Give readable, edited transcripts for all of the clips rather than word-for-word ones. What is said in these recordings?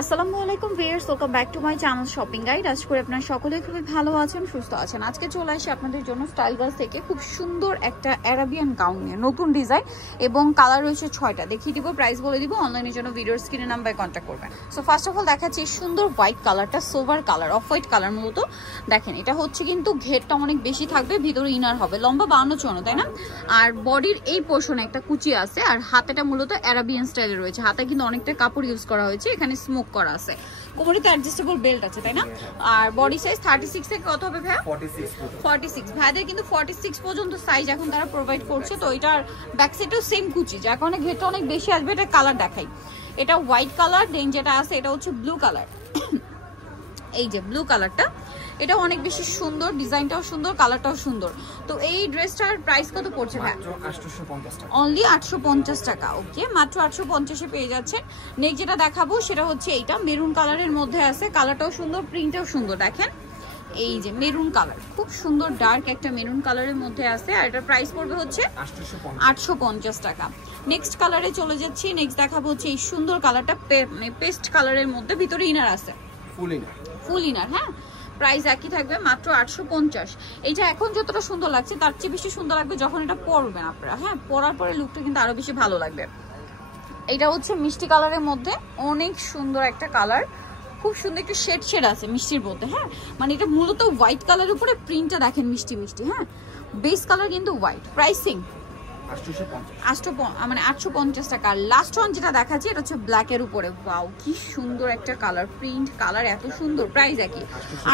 আসসালামু আলাইকুম viewers, welcome back to my channel shopping guide. আশা করি আপনারা সকলেই খুবই ভালো আছেন, সুস্থ আছেন। আজকে চলে আসি আপনাদের জন্য স্টাইল গার্লস থেকে খুব সুন্দর একটা অ্যারাবিয়ান গাউন নিয়ে, নতুন ডিজাইন এবং কালার রয়েছে 6টা। দেখিয়ে দিব, প্রাইস বলে দিব, অনলাইনের জন্য ভিডিওর স্ক্রিনে নাম্বারে কন্ট্যাক্ট করবেন। সো ফার্স্ট অফ অল দেখাচ্ছি এই সুন্দর হোয়াইট কালারটা, sober colour, off white colour মূলত। দেখেন এটা হচ্ছে কিন্তু ঘেরটা অনেক বেশি থাকবে, ভিতরে ইনার হবে, লম্বা 52-54, তাই না? আর বডির এই পোর্শনে একটা কুচি আছে, আর হাতেটা মূলত অ্যারাবিয়ান স্টাইলে রয়েছে। হাতে কিন্তু অনেকটা কাপড় ইউজ করা হয়েছে, এখানে স্মোক করা আছে, কোমরেতে অ্যাডজাস্টেবল বেল্ট আছে, তাই না? আর বডি সাইজ 36 থেকে কত হবে ভাইয়া? 46। ভাইদের কিন্তু 46 পর্যন্ত সাইজ এখন তারা প্রোভাইড করছে। তো এটার ব্যাক সাইডেও সেম কুচি, যার কারণে ঘেরটা অনেক বেশি আসবে। এটা কালার দেখাই, এটা হোয়াইট কালার, দেন যেটা আছে এটা হচ্ছে ব্লু কালার। এই যে ব্লু কালারটা, এটা অনেক বেশি সুন্দর, ডিজাইনটাও সুন্দর, কালারটাও সুন্দর। তো এই ড্রেসটার প্রাইস কত পড়ছে ভাই? অনলি 850 টাকা। ওকে, মাত্র 850-এ পেয়ে যাচ্ছেন। নেক্সট যেটা দেখাবো সেটা হচ্ছে এইটা, মেরুন কালারের মধ্যে আছে, কালারটাও সুন্দর, প্রিন্টটাও সুন্দর। দেখেন এই যে মেরুন কালার, খুব সুন্দর ডার্ক একটা মেরুন কালারের মধ্যে আছে, আর এটার প্রাইস পড়বে হচ্ছে 850 টাকা। নেক্সট কালারে চলে যাচ্ছি। নেক্সট দেখাবো হচ্ছে এই সুন্দর কালারটা, মানে পেস্ট কালারের মধ্যে, ভিতরে ইনার আছে, ফুল ইনার। হ্যাঁ, প্রাইস একই থাকবে, মাত্র 850। এইটা এখন যতটা সুন্দর লাগছে তার চেয়ে বেশি সুন্দর লাগবে যখন এটা পরবেন আপনারা। হ্যাঁ, পরার পরে লুকটা কিন্তু আরো বেশি ভালো লাগবে। এটা হচ্ছে মিষ্টি কালারের মধ্যে, অনেক সুন্দর একটা কালার, খুব সুন্দর একটু শেড শেড আছে মিষ্টির মধ্যে। হ্যাঁ, মানে এটা মূলত হোয়াইট কালারের উপরে প্রিন্টটা দেখেন মিষ্টি মিষ্টি। হ্যাঁ, বেস কালার কিন্তু হোয়াইট। প্রাইসিং 850 টাকা। লাস্ট ওয়ান যেটা দেখাচ্ছি এটা হচ্ছে ব্ল্যাক এর উপরে। ওয়াও, কি সুন্দর একটা কালার, প্রিন্ট কালার এত সুন্দর, প্রাইস একই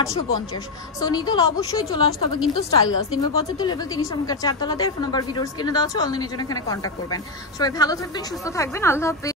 850। সো নিতে হলে অবশ্যই চলে আসতে হবে কিন্তু স্টাইল গার্লস, 375 লেভেল 3 ইসলামপুর 4 তলাতে। ফোন নাম্বার ভিডিওর স্ক্রিনে দেওয়া আছে, অনলাইনের জন্য এখানে কন্ট্যাক্ট করবেন। সবাই ভালো থাকবেন, সুস্থ থাকবেন, আল্লাহ হাফেজ।